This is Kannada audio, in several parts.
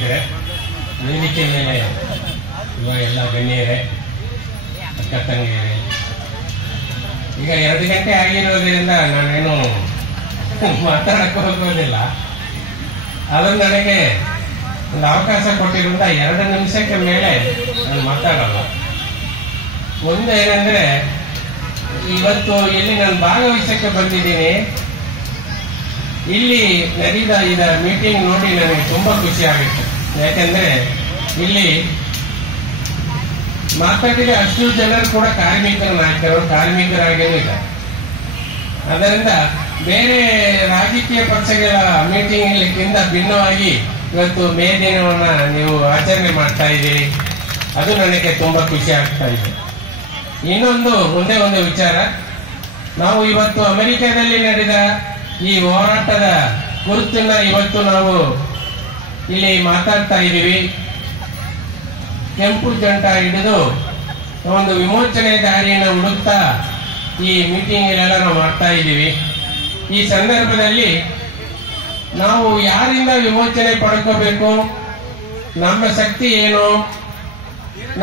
ಸ್ನೇಹಿತರೆ, ವೇದಿಕೆ ಮೇಲೆ ಇರುವ ಎಲ್ಲ ಗಣ್ಯರೇ, ಅಕ್ಕ ತಂಗಿಯರೇ, ಈಗ 2 ಗಂಟೆ ಆಗಿರೋದ್ರಿಂದ ನಾನೇನು ಮಾತಾಡಕ್ಕೆ ಹೋಗೋದಿಲ್ಲ. ಅದು ನನಗೆ ಒಂದು ಅವಕಾಶ ಕೊಟ್ಟಿರೋದ್ರಿಂದ 2 ನಿಮಿಷಕ್ಕೆ ಮೇಲೆ ನಾನು ಮಾತಾಡಲ್ಲ. ಒಂದು ಏನಂದ್ರೆ, ಇವತ್ತು ಇಲ್ಲಿ ನಾನು ಭಾಗವಹಿಸಕ್ಕೆ ಬಂದಿದ್ದೀನಿ. ಇಲ್ಲಿ ನಡೆದ ಇದ ಮೀಟಿಂಗ್ ನೋಡಿ ನನಗೆ ತುಂಬಾ ಖುಷಿ ಆಗುತ್ತೆ. ಯಾಕಂದ್ರೆ ಇಲ್ಲಿ ಮಾತಾಡಿದ ಅಷ್ಟು ಜನರು ಕೂಡ ಕಾರ್ಮಿಕರ ನಾಯಕರು, ಕಾರ್ಮಿಕರಾಗೇನೂ ಇದ್ದಾರೆ. ಅದರಿಂದ ಬೇರೆ ರಾಜಕೀಯ ಪಕ್ಷಗಳ ಮೀಟಿಂಗ್ಗಿಂತ ಭಿನ್ನವಾಗಿ ಇವತ್ತು ಮೇ ದಿನವನ್ನ ನೀವು ಆಚರಣೆ ಮಾಡ್ತಾ ಇದ್ದೀರಿ. ಅದು ನನಗೆ ತುಂಬಾ ಖುಷಿ ಆಗ್ತಾ ಇದೆ. ಇನ್ನೊಂದು ಒಂದೇ ಒಂದು ವಿಚಾರ, ನಾವು ಇವತ್ತು ಅಮೆರಿಕದಲ್ಲಿ ನಡೆದ ಈ ಹೋರಾಟದ ಗುರುತನ್ನ ಇವತ್ತು ನಾವು ಇಲ್ಲಿ ಮಾತಾಡ್ತಾ ಇದ್ದೀವಿ. ಕೆಂಪು ಜಂಟ ಹಿಡಿದು ಒಂದು ವಿಮೋಚನೆ ದಾರಿಯನ್ನು ಹುಡುಕ್ತಾ ಈ ಮೀಟಿಂಗ್ ಎಲ್ಲ ನಾವು ಮಾಡ್ತಾ ಇದ್ದೀವಿ. ಈ ಸಂದರ್ಭದಲ್ಲಿ ನಾವು ಯಾರಿಂದ ವಿಮೋಚನೆ ಪಡ್ಕೋಬೇಕು, ನಮ್ಮ ಶಕ್ತಿ ಏನು,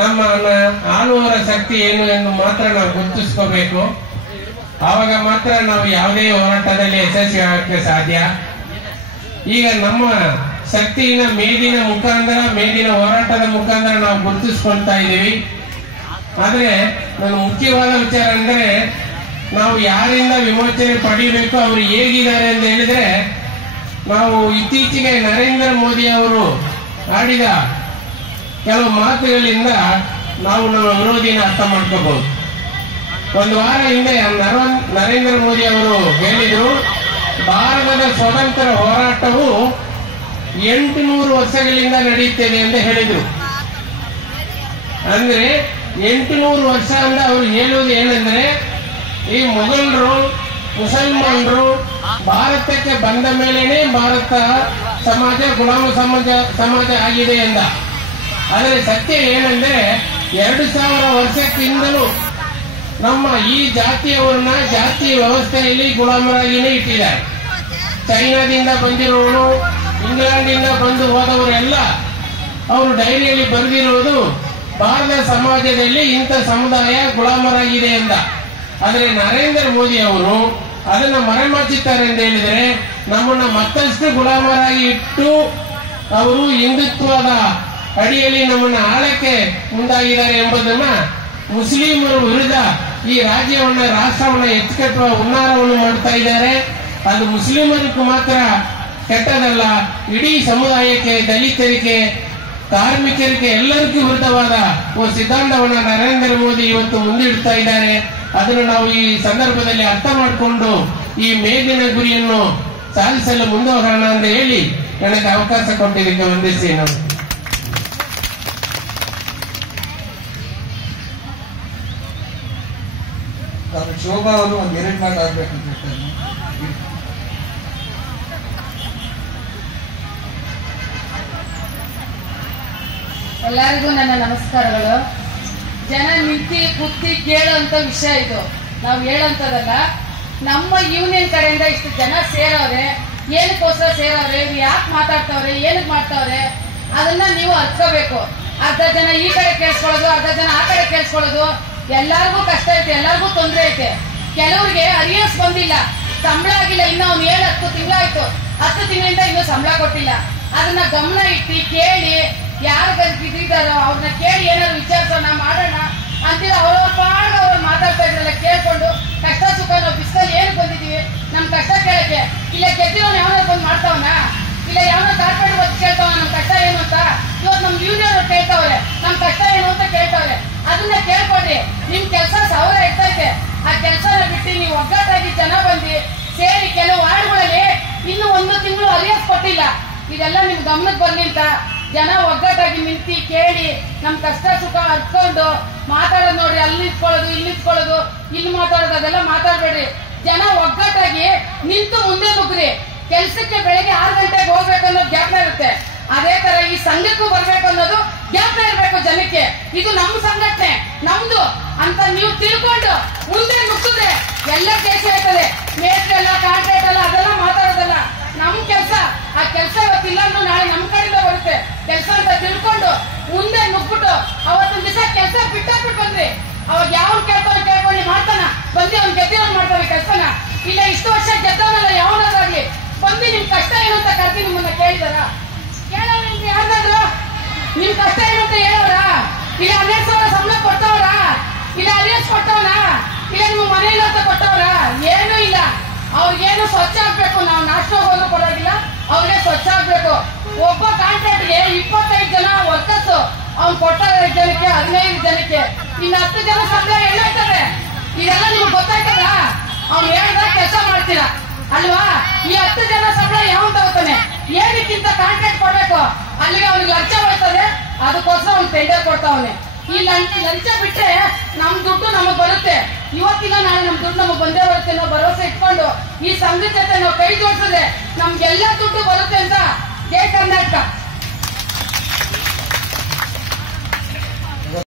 ನಮ್ಮ ಆಳುವರ ಶಕ್ತಿ ಏನು ಎಂದು ಮಾತ್ರ ನಾವು ಗುರುತಿಸ್ಕೋಬೇಕು. ಆವಾಗ ಮಾತ್ರ ನಾವು ಯಾವುದೇ ಹೋರಾಟದಲ್ಲಿ ಯಶಸ್ವಿ ಆಗಕ್ಕೆ ಸಾಧ್ಯ. ಈಗ ನಮ್ಮ ಶಕ್ತಿನ ಮೇದಿನ ಹೋರಾಟದ ಮುಖಾಂತರ ನಾವು ಗುರುತಿಸ್ಕೊಳ್ತಾ ಇದ್ದೀವಿ. ಆದ್ರೆ ನನ್ನ ಮುಖ್ಯವಾದ ವಿಚಾರ ಅಂದ್ರೆ, ನಾವು ಯಾರಿಂದ ವಿಮೋಚನೆ ಪಡಿಬೇಕು, ಅವರು ಹೇಗಿದ್ದಾರೆ ಅಂತ ಹೇಳಿದ್ರೆ, ನಾವು ಇತ್ತೀಚೆಗೆ ನರೇಂದ್ರ ಮೋದಿ ಅವರು ಆಡಿದ ಕೆಲವು ಮಾತುಗಳಿಂದ ನಾವು ನಮ್ಮ ವಿರೋಧಿನ ಅರ್ಥ ಮಾಡ್ಕೋಬಹುದು. ಒಂದು ವಾರ ಹಿಂದೆ ನರೇಂದ್ರ ಮೋದಿ ಅವರು ಹೇಳಿದ್ರು, ಭಾರತದ ಸ್ವತಂತ್ರ ಹೋರಾಟವು 800 ವರ್ಷಗಳಿಂದ ನಡೆಯುತ್ತದೆ ಅಂತ ಹೇಳಿದ್ರು. ಅಂದ್ರೆ 800 ವರ್ಷ ಅಂತ ಅವರು ಹೇಳುವುದು ಏನಂದ್ರೆ, ಈ ಮೊಘಲರು, ಮುಸಲ್ಮಾನರು ಭಾರತಕ್ಕೆ ಬಂದ ಮೇಲೇನೆ ಭಾರತ ಸಮಾಜ ಗುಲಾಮ ಸಮಾಜ ಆಗಿದೆ ಎಂದ. ಆದರೆ ಸತ್ಯ ಏನಂದ್ರೆ, 2000 ವರ್ಷಕ್ಕಿಂತಲೂ ನಮ್ಮ ಈ ಜಾತಿಯವರನ್ನ ಜಾತಿ ವ್ಯವಸ್ಥೆಯಲ್ಲಿ ಗುಲಾಮರಾಗಿನೇ ಇಟ್ಟಿದ್ದಾರೆ. ಚೈನಾದಿಂದ ಬಂದಿರೋರು, ಇಂಗ್ಲೆಂಡಿಂದ ಬಂದು ಹೋದವರೆಲ್ಲ ಅವರು ಡೈರಿಯಲ್ಲಿ ಬರೆದಿರುವುದು ಭಾರತ ಸಮಾಜದಲ್ಲಿ ಇಂಥ ಸಮುದಾಯ ಗುಲಾಮರಾಗಿದೆ ಎಂದ. ಆದರೆ ನರೇಂದ್ರ ಮೋದಿ ಅವರು ಅದನ್ನ ಮರೆಮಾಚುತ್ತಾರೆ ಅಂತ ಹೇಳಿದ್ರೆ, ನಮ್ಮನ್ನ ಮತ್ತಷ್ಟು ಗುಲಾಮರಾಗಿ ಇಟ್ಟು ಅವರು ಹಿಂದುತ್ವದ ಅಡಿಯಲ್ಲಿ ನಮ್ಮನ್ನ ಆಳಕ್ಕೆ ಮುಂದಾಗಿದ್ದಾರೆ ಎಂಬುದನ್ನ ಮುಸ್ಲಿಮರ ವಿರುದ್ಧ ಈ ರಾಷ್ಟ್ರವನ್ನ ಎಚ್ಚುಕಟ್ಟುವ ಹುನ್ನಾರವನ್ನು ಮಾಡ್ತಾ ಇದ್ದಾರೆ. ಅದು ಮುಸ್ಲಿಮರಿಗೂ ಮಾತ್ರ ಕೆಟ್ಟದಲ್ಲ, ಇಡೀ ಸಮುದಾಯಕ್ಕೆ, ದಲಿತರಿಗೆ, ಕಾರ್ಮಿಕರಿಗೆ ಎಲ್ಲರಿಗೂ ವಿರುದ್ಧವಾದ ಒಂದು ಸಿದ್ಧಾಂತವನ್ನ ನರೇಂದ್ರ ಮೋದಿ ಇವತ್ತು ಮುಂದಿಡ್ತಾ ಇದ್ದಾರೆ. ಅದನ್ನು ನಾವು ಈ ಸಂದರ್ಭದಲ್ಲಿ ಅರ್ಥ ಮಾಡಿಕೊಂಡು ಈ ಮೇದಿನ ಗುರಿಯನ್ನು ಸಾಧಿಸಲು ಮುಂದುವರೋಣ ಅಂತ ಹೇಳಿ ನನಗೆ ಅವಕಾಶ ಕೊಟ್ಟಿದ್ದಕ್ಕೆ ವಂದಿಸಿ. ನಾವು ಶೋಭಾ ಅವರು ಒಂದು 2 ಮಾತು ಆಗ್ಬೇಕಂತ ಹೇಳ್ತಾರೆ. ಎಲ್ಲರಿಗೂ ನನ್ನ ನಮಸ್ಕಾರಗಳು. ಜನ ನಿಂತಿ ಕುತ್ತಿ ಕೇಳುವಂತ ವಿಷಯ ಇದು, ನಾವು ಹೇಳೋಂಥದ್ದಲ್ಲ. ನಮ್ಮ ಯೂನಿಯನ್ ಕಡೆಯಿಂದ ಇಷ್ಟು ಜನ ಸೇರವ್ರೆ, ಏನಕ್ಕೋಸ್ಕರ ಸೇರವ್ರೆ, ಯಾಕೆ ಮಾತಾಡ್ತವ್ರೆ, ಏನಕ್ಕೆ ಮಾಡ್ತಾವ್ರೆ, ಅದನ್ನ ನೀವು ಅರ್ಕೋಬೇಕು. ಅರ್ಧ ಜನ ಈ ಕಡೆ ಕೇಳಿಸ್ಕೊಳ್ಳೋದು, ಅರ್ಧ ಜನ ಆ ಕಡೆ ಕೇಳಿಸ್ಕೊಳ್ಳೋದು. ಎಲ್ಲರಿಗೂ ಕಷ್ಟ ಐತೆ, ಎಲ್ಲರಿಗೂ ತೊಂದರೆ ಐತೆ. ಕೆಲವ್ರಿಗೆ ಅರಿಯನ್ಸ್ ಬಂದಿಲ್ಲ, ಸಂಬಳ ಆಗಿಲ್ಲ, ಇನ್ನ ಅವ್ನು 7-10 ತಿಂಗಳಾಯ್ತು, 10 ತಿಂಗಳಿಂದ ಇನ್ನೂ ಸಂಬಳ ಕೊಟ್ಟಿಲ್ಲ. ಅದನ್ನ ಗಮನ ಇಟ್ಟು ಕೇಳಿ, ಯಾರು ಇದಾರೋ ಅವ್ರನ್ನ ಕೇಳಿ ಏನಾದ್ರು ವಿಚಾರಿಸೋಣ, ಮಾಡೋಣ ಅಂತೀರ. ಅವ್ರವ್ರ ಪಾಡ್ಗ ಅವ್ರು ಮಾತಾಡ್ತಾ ಇದ್ರಲ್ಲ, ಕೇಳ್ಕೊಂಡು ಕಷ್ಟ ಸುಖ ನಾವು ಬಿಸ್ಕಲ್ಲಿ ಏನಕ್ಕೆ ಬಂದಿದೀವಿ, ನಮ್ ಕಷ್ಟ ಕೇಳಕ್ಕೆ. ಇಲ್ಲ ಗೆದ್ದಿರೋನು ಯಾವನ ಬಂದು ಮಾಡ್ತಾವನ, ಇಲ್ಲ ಯಾವನ ಕಾರ್ಪೊರೇಟ್ ಬಂದು ಕೇಳ್ತಾವ ನಮ್ ಕಷ್ಟ ಏನು ಅಂತ. ಇವತ್ತು ನಮ್ ಯೂನಿಯನ್ ಕೇಳ್ತಾವ್ರೆ ನಮ್ ಕಷ್ಟ ಏನು ಅಂತ ಕೇಳ್ತಾವ್ರೆ. ಅದನ್ನ ಕೇಳ್ಕೊಡ್ರಿ. ನಿಮ್ ಕೆಲಸ 1000 ಇರ್ತೈತೆ, ಆ ಕೆಲಸನ ಬಿಟ್ಟು ನೀವು ಒಗ್ಗಟ್ಟಾಗಿ ಜನ ಬಂದು ಸೇರಿ, ಕೆಲವು ವಾರ್ಡ್ಗಳಲ್ಲಿ ಇನ್ನು 1 ತಿಂಗಳು ಅರಿಯಸ್ ಕೊಟ್ಟಿಲ್ಲ, ಇದೆಲ್ಲ ನಿಮ್ ಗಮನಕ್ಕೆ ಬರ್ಲಿ ಅಂತ ಜನ ಒಗ್ಗಟ್ಟಾಗಿ ನಿಂತಿ ಕೇಳಿ ನಮ್ ಕಷ್ಟ ಸುಖ ಅರ್ಕೊಂಡು ಮಾತಾಡೋದು ನೋಡ್ರಿ. ಅಲ್ಲಿ ನಿಂತ್ಕೊಳ್ಳೋದು, ಇಲ್ಲಿ ನಿಂತ್ಕೊಳ್ಳೋದು, ಇಲ್ಲಿ ಮಾತಾಡೋದು, ಅದೆಲ್ಲ ಮಾತಾಡ್ಬೇಡ್ರಿ. ಜನ ಒಗ್ಗಟ್ಟಾಗಿ ನಿಂತು ಮುಂದೆ ನುಗ್ಗ್ರಿ. ಕೆಲ್ಸಕ್ಕೆ ಬೆಳಗ್ಗೆ 6 ಗಂಟೆಗೆ ಹೋಗ್ಬೇಕು ಅನ್ನೋದು ಜ್ಞಾಪನ ಇರುತ್ತೆ. ಅದೇ ತರ ಈ ಸಂಘಕ್ಕೂ ಬರ್ಬೇಕು ಅನ್ನೋದು ಜ್ಞಾಪನ ಇರ್ಬೇಕು ಜನಕ್ಕೆ. ಇದು ನಮ್ಮ ಸಂಘಟನೆ, ನಮ್ದು ಅಂತ ನೀವು ತಿಳ್ಕೊಂಡು ಮುಂದೆ ನುಗ್ಗಿದ್ರೆ ಎಲ್ಲ ಕೆಲಸ ಇರ್ತದೆ. ಮೇಸ್ಟ್ರೆಲ್ಲ, ಕಾಂಟ್ರಾಕ್ಟ್ ಎಲ್ಲ ಅದೆಲ್ಲ ಮಾತಾಡೋದಲ್ಲ. ನಮ್ ಕೆಲಸ, ಆ ಕೆಲಸ ಇವತ್ತಿಲ್ಲ ಅಂದ್ರೂ ನಾಳೆ ನಮ್ ಕಡೆಯಿಂದ ಬರುತ್ತೆ. ಕೆಲಸ ಅಂತ ತಿಳ್ಕೊಂಡು ಮುಂದೆ ನುಗ್ಬಿಟ್ಟು ಅವತ್ತೊಂದ್ ದಿವಸ ಕೆಲಸ ಬಿಟ್ಟಾಕ್ಬಿಟ್ಟು ಬಂದ್ರಿ. ಅವಾಗ ಯಾವ ಕೇಳ್ಕೊಂಡು ಮಾಡ್ತಾನ ಬಂದು ಅವ್ನು ಗೆದ್ದಿರೋನ್ ಮಾಡ್ತಾನೆ ಕೆಲಸನ. ಇಲ್ಲ ಇಷ್ಟು ವರ್ಷ ಗೆದ್ದವನಲ್ಲ ಯಾವನಾದ್ರಾಗ್ಲಿ ಬಂದು ನಿಮ್ ಕಷ್ಟ ಏನು ಅಂತ ಕರ್ತಿ ನಿಮ್ಮನ್ನ ಕೇಳಿದಾರ? ಕೇಳೋರಿಲ್ರಿ ಯಾರ್ದಾದ್ರು? ನಿಮ್ ಕಷ್ಟ ಏನು ಅಂತ ಹೇಳೋರ? ಇಲ್ಲ 12,000 ಸಂಬಳ ಕೊಟ್ಟವ್ರ? ಇಲ್ಲ ಅರಿಯಸ್ ಕೊಟ್ಟವನ? ಇಲ್ಲ ನಿಮ್ಮ ಮನೆಯಲ್ಲಿ ಅಂತ ಕೊಟ್ಟವ್ರ? ಏನೂ ಇಲ್ಲ. ಅವ್ರಿಗೇನು ಸ್ವಚ್ಛ ಆಗ್ಬೇಕು. ನಾವು ನಾಷ್ಟ ಹೋದ್ರು ಕೊಡೋದಿಲ್ಲ, ಅವ್ರಿಗೆ ಸ್ವಚ್ಛ ಆಗ್ಬೇಕು. ಒಬ್ಬ ಕಾಂಟ್ರಾಕ್ಟ್ಗೆ 25 ಜನ ವರ್ಕರ್ಸ್ ಅವ್ನು ಕೊಟ್ಟ 5 ಜನಕ್ಕೆ 15 ಜನಕ್ಕೆ ಇನ್ನು 10 ಜನ ಸಂಬಳ ಎಲ್ಲಾಯ್ತದೆ. ಇದೆಲ್ಲ ನಿಮ್ಗೆ ಗೊತ್ತಾಯ್ತದ? ಅವ್ನು ಹೇಳಿದಾಗ ಕೆಲಸ ಮಾಡ್ತೀರಾ ಅಲ್ವಾ? ಈ 10 ಜನ ಸಂಬಳ ಯಾವನ್ ತಗೋತಾನೆ? ಏನಕ್ಕಿಂತ ಕಾಂಟ್ರಾಕ್ಟ್ ಕೊಡ್ಬೇಕು, ಅಲ್ಲಿಗೆ ಅವ್ನಿಗೆ ಲಂಚ ಬರ್ತದೆ. ಅದಕ್ಕೋಸ್ಕರ ಅವ್ನು ಟೆಂಡರ್ ಕೊಡ್ತಾವನೆ. ಈ ಲಂಚ ಬಿಟ್ರೆ ನಮ್ ದುಡ್ಡು ನಮಗ್ ಬರುತ್ತೆ. ಇವತ್ತಿನ ನಾಳೆ ನಮ್ ದುಡ್ಡು ನಮಗ್ ಬಂದೇ ಬರುತ್ತೆ. ನಾವು ಭರವಸೆ ಇಟ್ಕೊಂಡು ಈ ಸಂಘದ ಜೊತೆ ನಾವು ಕೈ ಜೋಡಿಸಿದ್ರೆ ನಮ್ಗೆಲ್ಲ ದುಡ್ಡು ಬರುತ್ತೆ ಅಂತ